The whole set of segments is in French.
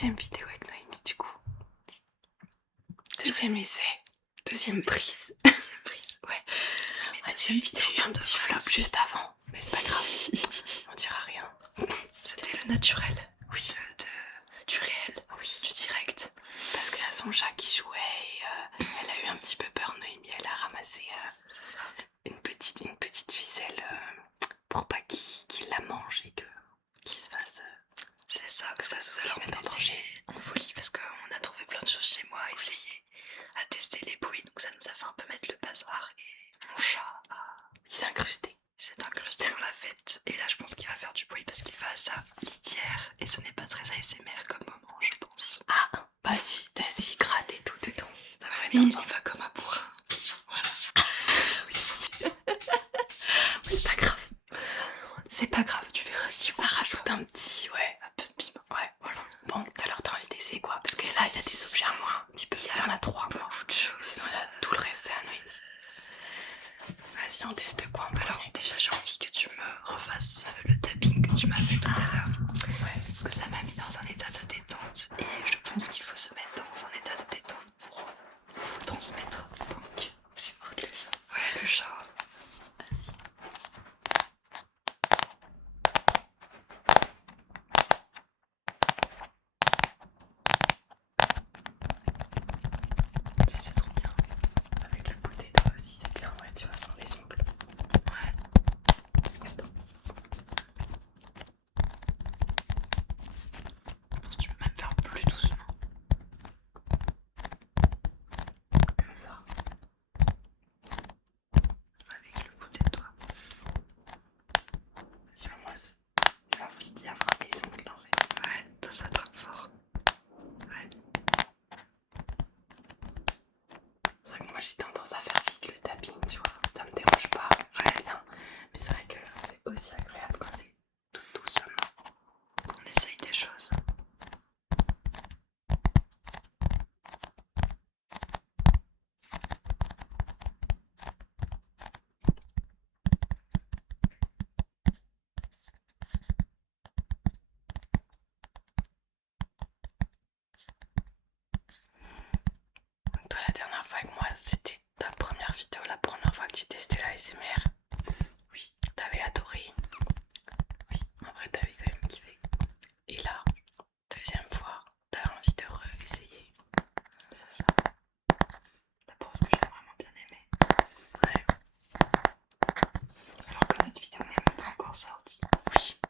deuxième vidéo avec Noémie du coup. Deuxième essai. Deuxième prise. Deuxième prise, ouais. Mais deuxième vidéo. Il y a eu un petit flop juste avant, mais c'est pas grave. On dira rien. C'était le naturel. Oui. Du réel. Oui. Du direct. Parce qu'il y a son chat qui jouait et elle a eu un petit peu peur, Noémie. Elle a ramassé C'est ça. une petite ficelle pour pas qu'il la mange et qu'il se fasse. C'est ça, que ça nous se a mette en mis danger. en folie parce qu'on a trouvé plein de choses chez moi à essayer, à tester les bruits, donc ça nous a fait un peu mettre le bazar et mon chat Il s'est incrusté. s'est incrusté dans la fête et là je pense qu'il va faire du bruit parce qu'il va à sa litière et ce n'est pas très ASMR comme moment je pense. Ah, vas-y, gratte et tout dedans. Ça va être Mais il sympa. y va comme un bourrin. Voilà. Mais c'est pas grave. C'est pas grave, tu verras si Ça rajoute un petit, un peu de piment. ouais, voilà. Bon, alors t'as envie d'essayer quoi? Parce que là, il y a des objets à moi, un petit peu. Il y en a 3 moi. Beaucoup de choses. Sinon, là, tout le reste, c'est à Noémie. Vas-y, on teste quoi en Alors premier? déjà j'ai envie que tu me refasses le tapping que tu m'as fait tout à l'heure. Ouais. Parce que ça m'a mis dans un état de détente et je pense qu'il faut se mettre dans un état de détente pour vous transmettre. Donc, J'écoute le chat. ouais, le chat. Vas-y. C'est trop bien. Avec le bout des doigts aussi, c'est bien, ouais, tu vois, sans les ongles. Ouais. Attends. Je pense que tu peux même faire plus doucement. Comme ça. Avec le bout des doigts. Sur moi, il va aussi y avoir mes ongles en fait. Ouais, toi ça attrape fort. Ouais. C'est vrai que moi j'ai tendance à faire vite le tapping, tu vois. Ça me dérange pas, j'aime bien. Mais c'est vrai que c'est aussi agréable quand c'est tout doucement. On essaye des choses. Donc toi la dernière fois avec moi c'était ta première vidéo, la première fois que tu testais la SMR. Oui. T'avais adoré. Oui, en vrai t'avais quand même kiffé. Et là, deuxième fois, t'as envie de réessayer. C'est ça. La preuve que j'ai vraiment bien aimé. Ouais. Alors que notre vidéo n'est même pas encore sortie. Oui,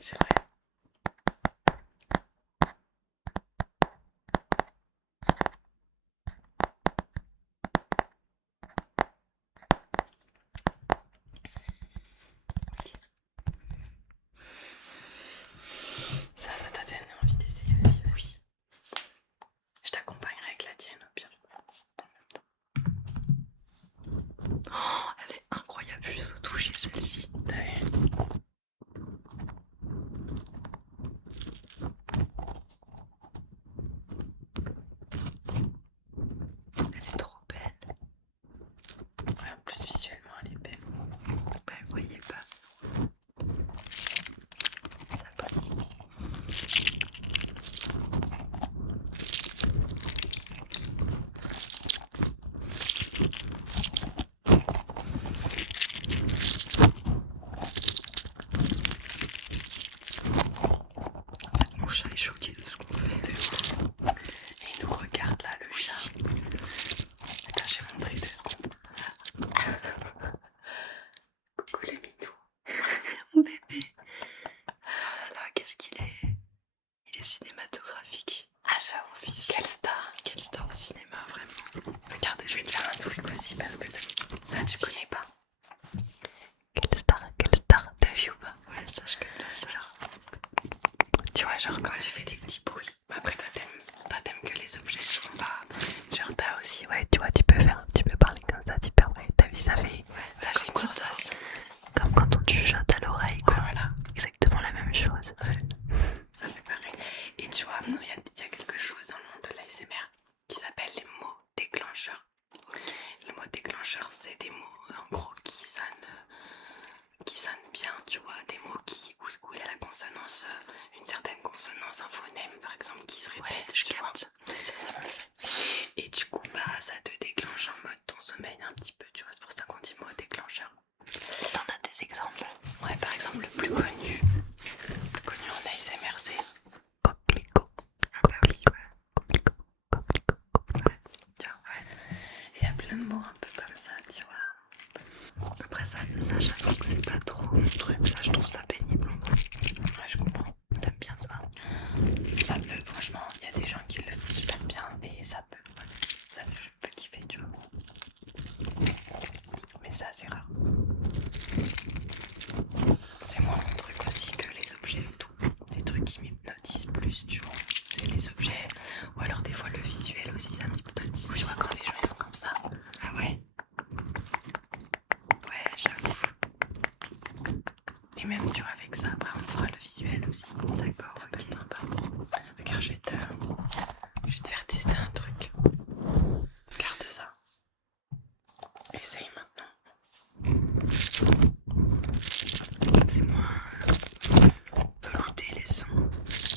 c'est vrai. Ça t'a donné envie d'essayer aussi, oui. Je t'accompagnerai avec la tienne au pire. Oh, elle est incroyable juste au toucher celle-ci. T'as vu? Elle est trop belle. Ouais, en plus visuellement elle est belle. Bah, vous voyez pas. Ça brille. En fait, mon chat est choqué de ce qu'on fait. Et il nous regarde là, le chat. Attends, j'ai montré 2 secondes. Coucou les mitous. Mon bébé. Oh là là, qu'est-ce qu'il est. Il est cinématographique. Ah, j'avoue, quelle star. Quelle star de cinéma, vraiment. Regarde, je vais te faire un truc aussi parce que ça tu connais pas. Quelle star t'as vu ou pas? Ouais, ça, je connais ça. Tu vois, genre quand tu fais des petits bruits. Après, toi t'aimes que les objets sont pas. Genre, t'as aussi, ouais, tu vois, tu peux parler comme ça, super vrai. T'as vu, ça fait une sensation. Comme quand on chuchote à l'oreille, quoi. Ouais, voilà. Exactement la même chose. Ça fait pareil. Et tu vois, nous, il y a quelque chose dans le monde de l'ASMR qui s'appelle les mots déclencheurs. Les mots déclencheurs, c'est des mots en gros qui sonnent bien, tu vois, des mots où il y a la consonance, une certaine consonance. consonance, un phonème par exemple qui se répète. Ouais, je capte. Mais ça me le fait. Et du coup, bah ça te déclenche en mode ton sommeil un petit peu, tu vois. C'est pour ça qu'on dit mot déclencheur. T'en as des exemples? Ouais, par exemple, le plus connu en ASMR, c'est coquelicot. Ah bah oui, ouais. Tiens, ouais. Il y a plein de mots un peu comme ça, tu vois. Après ça, j'avoue que c'est pas trop mon truc, ça je trouve ça pénible. Ouais, je comprends. T'aimes bien toi? Ça peut, franchement, il y a des gens qui le font super bien et ça peut, je peux kiffer, tu vois. Mais ça, c'est rare. C'est moins mon truc aussi que les objets et tout. Les trucs qui m'hypnotisent plus, tu vois. C'est les objets, ou alors des fois le visuel aussi, ça m'hypnotise. Tu vois, quand les gens ils font comme ça. Ah ouais? Ouais, j'avoue. Et même, tu vois, avec ça, après on fera le visuel aussi. D'accord, ça peut être sympa. Regarde, je vais te faire tester un truc. Garde ça. Essaye maintenant. C'est moins velouté les sons.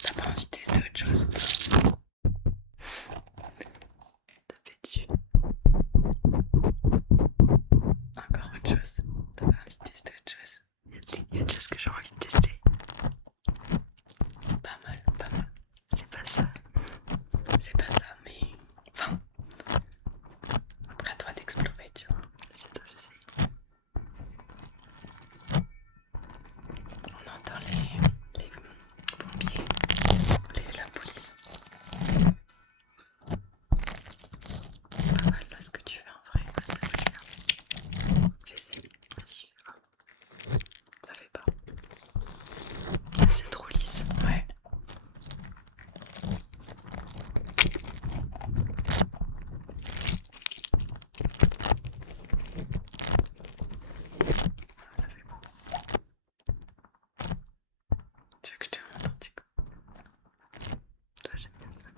T'as pas envie de tester autre chose ou pas? Taper dessus. Encore autre chose. T'as pas envie de tester autre chose? Il y a déjà ce que j'ai envie de tester. Pas mal, pas mal. C'est pas ça. C'est pas ça, mais... Enfin... Après, à toi d'explorer, tu vois. C'est toi, je sais. On entend les pompiers, la police. Pas mal là ce que tu fais en vrai. Ça fait bien. J'essaye. Vas-y, fais voir. Ça fait pas. C'est trop lisse. Ouais. Ça fait bon. Tu veux que je te montre du coup? Toi, j'aime bien ça.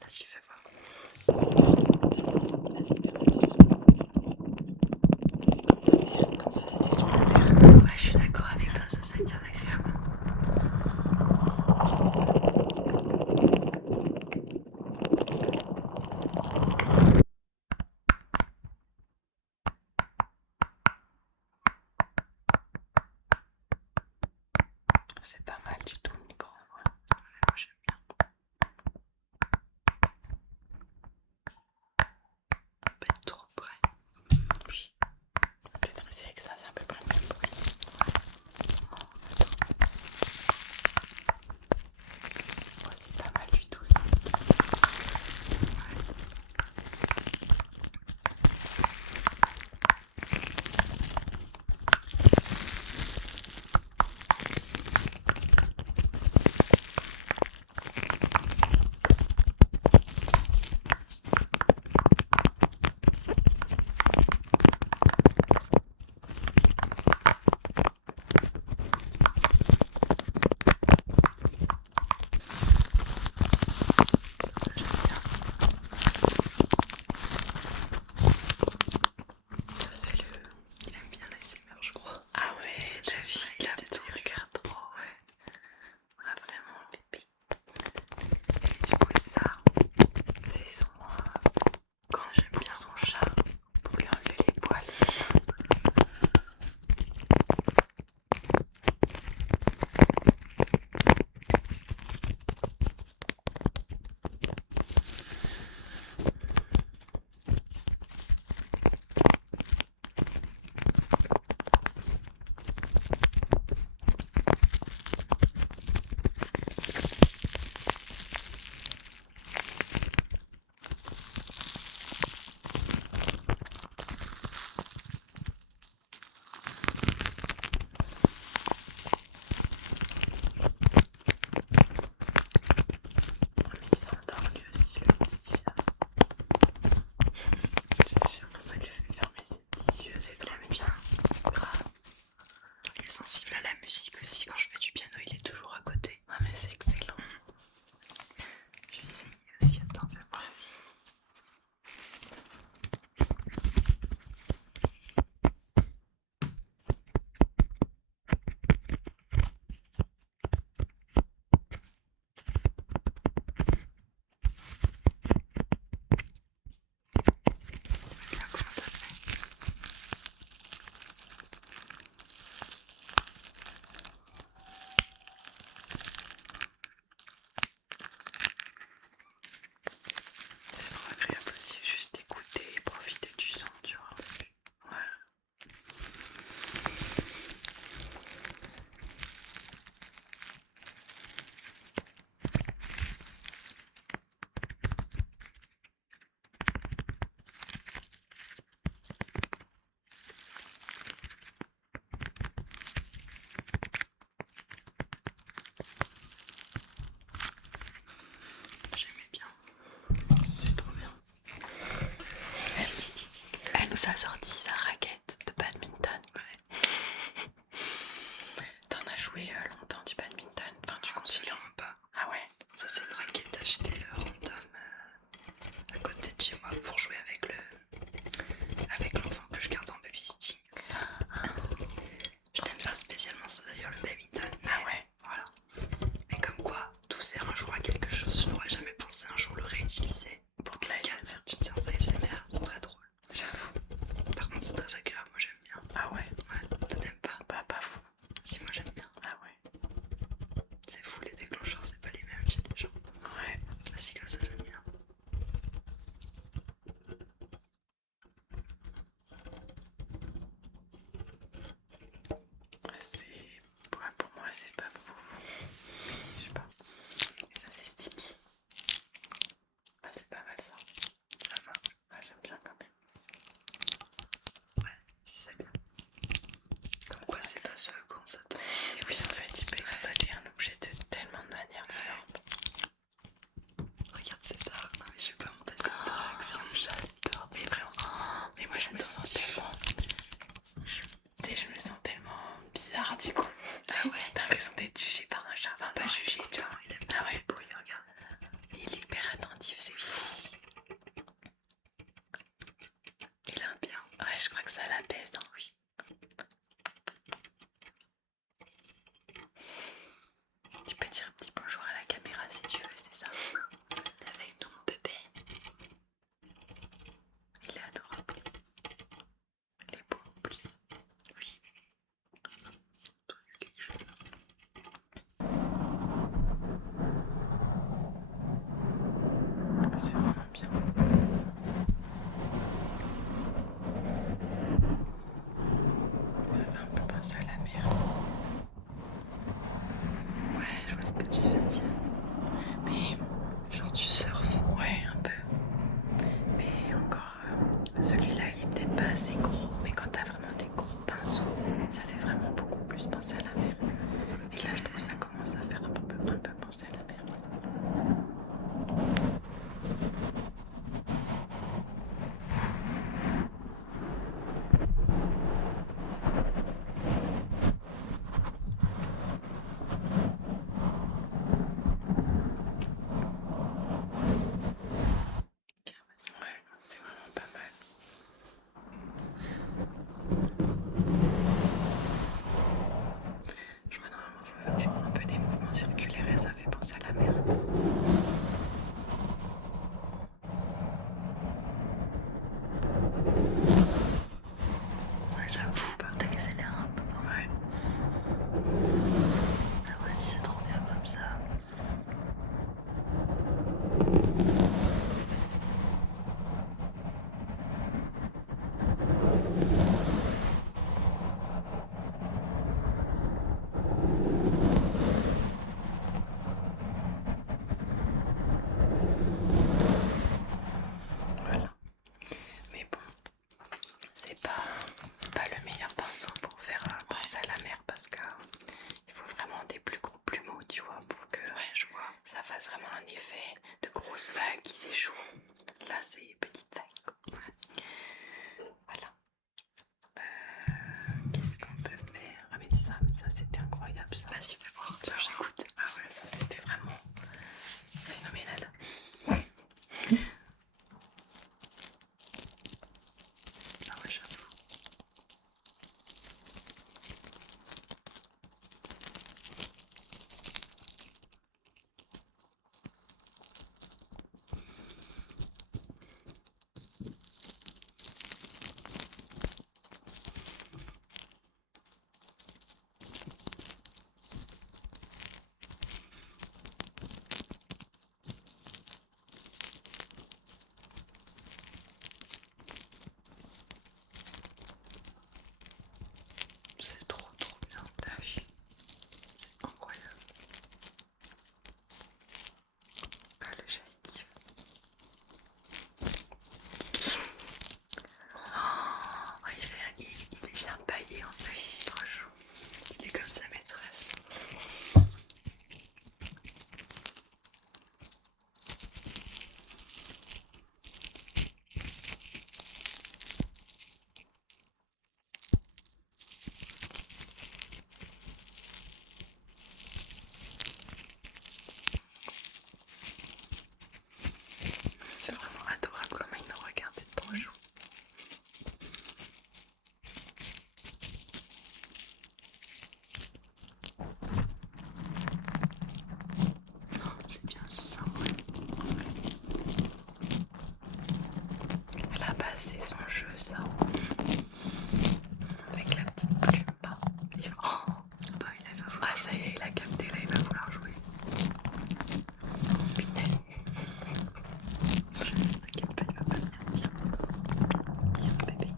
Vas-y, fais voir. Comme si t'étais sur la mer. Ouais, je suis d'accord avec toi, ça c'est bien agréable. C'est pas mal du tout le micro. Ouais. Moi, j'aime bien. Pas être trop près. Oui. Peut-être essayer avec ça, c'est à peu près le même bruit. Ouais, c'est pas mal du tout ça. Ça, j'aime bien. Ça c'est le... Il aime bien l'ASMR, je crois. Ah ouais, t'as vu, Il il était trop regarde trop, ouais. Ah vraiment, bébé. Et du coup, Ça, c'est son... quand ça j'aime pour bien. son chat, pour lui enlever les poils. Il s'endort lui aussi, le petit. J'ai l'impression que lui fait fermer ses petits yeux, c'est trop bien. Grave. Il est sensible à la musique aussi. Quand je fais du piano, il est toujours à côté. Ah mais c'est excellent. Je vais essayer aussi. Attends, fais voir. nous a sorti sa raquette de badminton. Ouais. T'en as joué longtemps du badminton? Enfin, tu continues pas. Ah ouais? Ça, c'est une raquette achetée random à côté de chez moi pour jouer avec l'enfant que je garde en babysitting. Je n'aime pas spécialement ça d'ailleurs, le badminton. Ah ouais? Voilà. Mais comme quoi, tout sert un jour à quelque chose. Je n'aurais jamais pensé un jour le réutiliser. Pour de la ASMR, une séance ASMR, c'est très drôle. J'avoue. Par contre, c'est très agréable, moi j'aime bien. Ah ouais? Ouais, toi t'aimes pas? Bah, pas fou. Si, moi j'aime bien. Ah ouais? C'est fou, les déclencheurs, c'est pas les mêmes chez les gens. Ouais. Vas-y, comme ça, j'aime bien. C'est... Ouais, pour moi, c'est pas fou. Je sais pas. Et ça, c'est sticky. Ah, c'est pas mal ça. Ça va. Ah, j'aime bien quand même. Ouais, si c'est bien. Comme quoi, c'est pas ce à quoi on s'attend. Et oui, en fait, tu peux exploiter un objet de tellement de manières différentes. Regarde César. Non, mais je vais pas m'en passer de sa réaction. J'adore. Mais vraiment. Mais moi, je me sens tellement... Tu sais, je me sens tellement bizarre du coup. Ah ouais. T'as l'impression d'être jugée par un chat. Enfin, pas jugée, tu vois. Il aime Ah bien ouais. les bruits, regarde. Il est hyper attentif, c'est fou. Il aime bien. Ouais, je crois que ça l'apaise, hein, oui. Tu peux dire un petit bonjour à la caméra si tu veux, c'est ça. T'es avec nous, mon bébé. Il est adorable. Il est beau en plus. Oui. Quelque chose. C'est vraiment bien. Ça fait un peu penser à la mer. Ouais, je vois ce que tu veux dire. Mais Genre tu surfes. ouais, un peu. Mais encore, celui-là, il est peut-être pas assez gros. Mais quand t'as vraiment des gros pinceaux, ça fait vraiment beaucoup plus penser à la mer. Et là, je trouve que ça commence à faire un peu penser à la mer. Ouais, c'est vraiment pas mal. Je vois normalement, faut faire un peu des mouvements circulaires et ça fait penser à la mer. Ouais, j'avoue, bah, t'accélères un peu. Ouais. Ah ouais, si c'est trop bien comme ça. Voilà. Mais bon, c'est pas le meilleur pinceau pour faire penser à la mer parce que il faut vraiment des plus gros plumeaux, tu vois, pour que Je vois. ça fasse vraiment un effet de grosses vagues qui s'échouent. Là, c'est petites vagues, quoi. Voilà. Qu'est-ce qu'on peut faire? Ah mais ça c'était incroyable ça. Vas-y, fais voir. Ça, j'écoute. Ah ouais, ça c'était vraiment phénoménal. Ah ouais, j'avoue. c'est son jeu ça. Avec la petite plume là. Oh Bah il va vouloir. ah ça y est, il a capté là, il va vouloir jouer. Punaise. T'inquiète pas, il va pas venir. Viens bébé.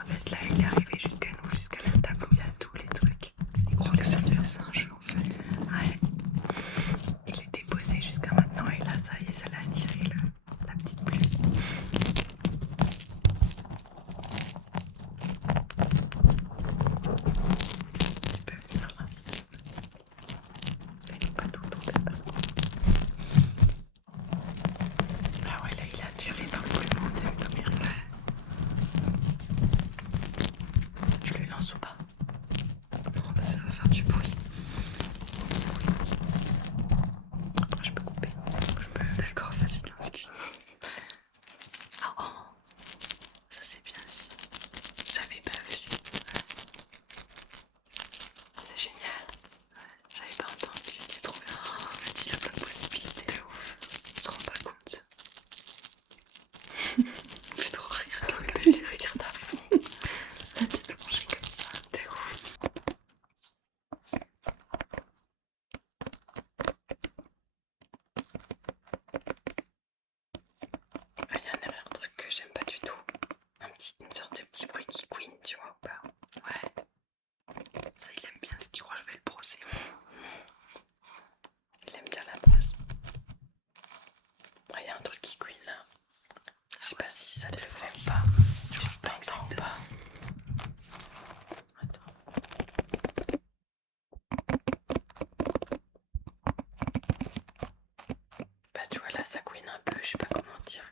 En fait là il est arrivé jusqu'à nous, jusqu'à la table où il y a tous les trucs. Il croit que c'est un singe en fait. Ouais. Il était posé jusqu'à maintenant et là ça y est, ça l'a attiré la petite plume. Tu peux venir là. Mais pas tout ton papa. Ah ouais là il a attiré par le mouvement d'Emdomir. Je le lance ou pas? Non, bah ça va faire du bruit. Après je peux couper. D'accord, vas-y, lance-lui. Ah oh, Ça c'est bien aussi. j'avais pas vu. C'est génial. J'avais pas entendu. C'est trop bien. En fait, il a plein de possibilités. De ouf. Il se rend pas compte. Il fait trop rire. Il les regarde à fond. La tête rongée comme ça. De ouf. Ah, il y a un truc que j'aime pas du tout. Une sorte de petit bruit qui couine, tu vois ou pas? Ouais. Ça, il aime bien ce qu'il croit, je vais le brosser. Il aime bien la brosse. Ah, il y a un truc qui couine là. Je sais pas si ça te le fait ou pas. Je t'entends pas. Attends. Bah tu vois là ça couine un peu, je sais pas comment dire.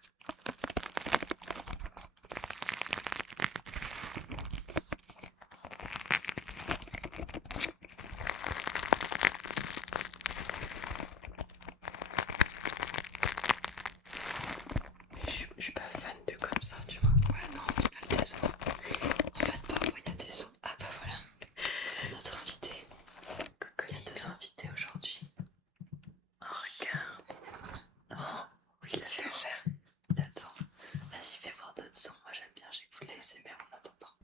Mais je suis pas fan de comme ça, tu vois. Ouais, non, on a des sons. En fait, parfois il y a des sons. Ah bah voilà. Voilà notre invité. Il y a deux invités aujourd'hui. Oh regarde. Oh, oui, il sait faire. Il adore. Vas-y, fais voir d'autres sons. Moi j'aime bien, j'écoute les SMR en attendant.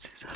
c'est ça.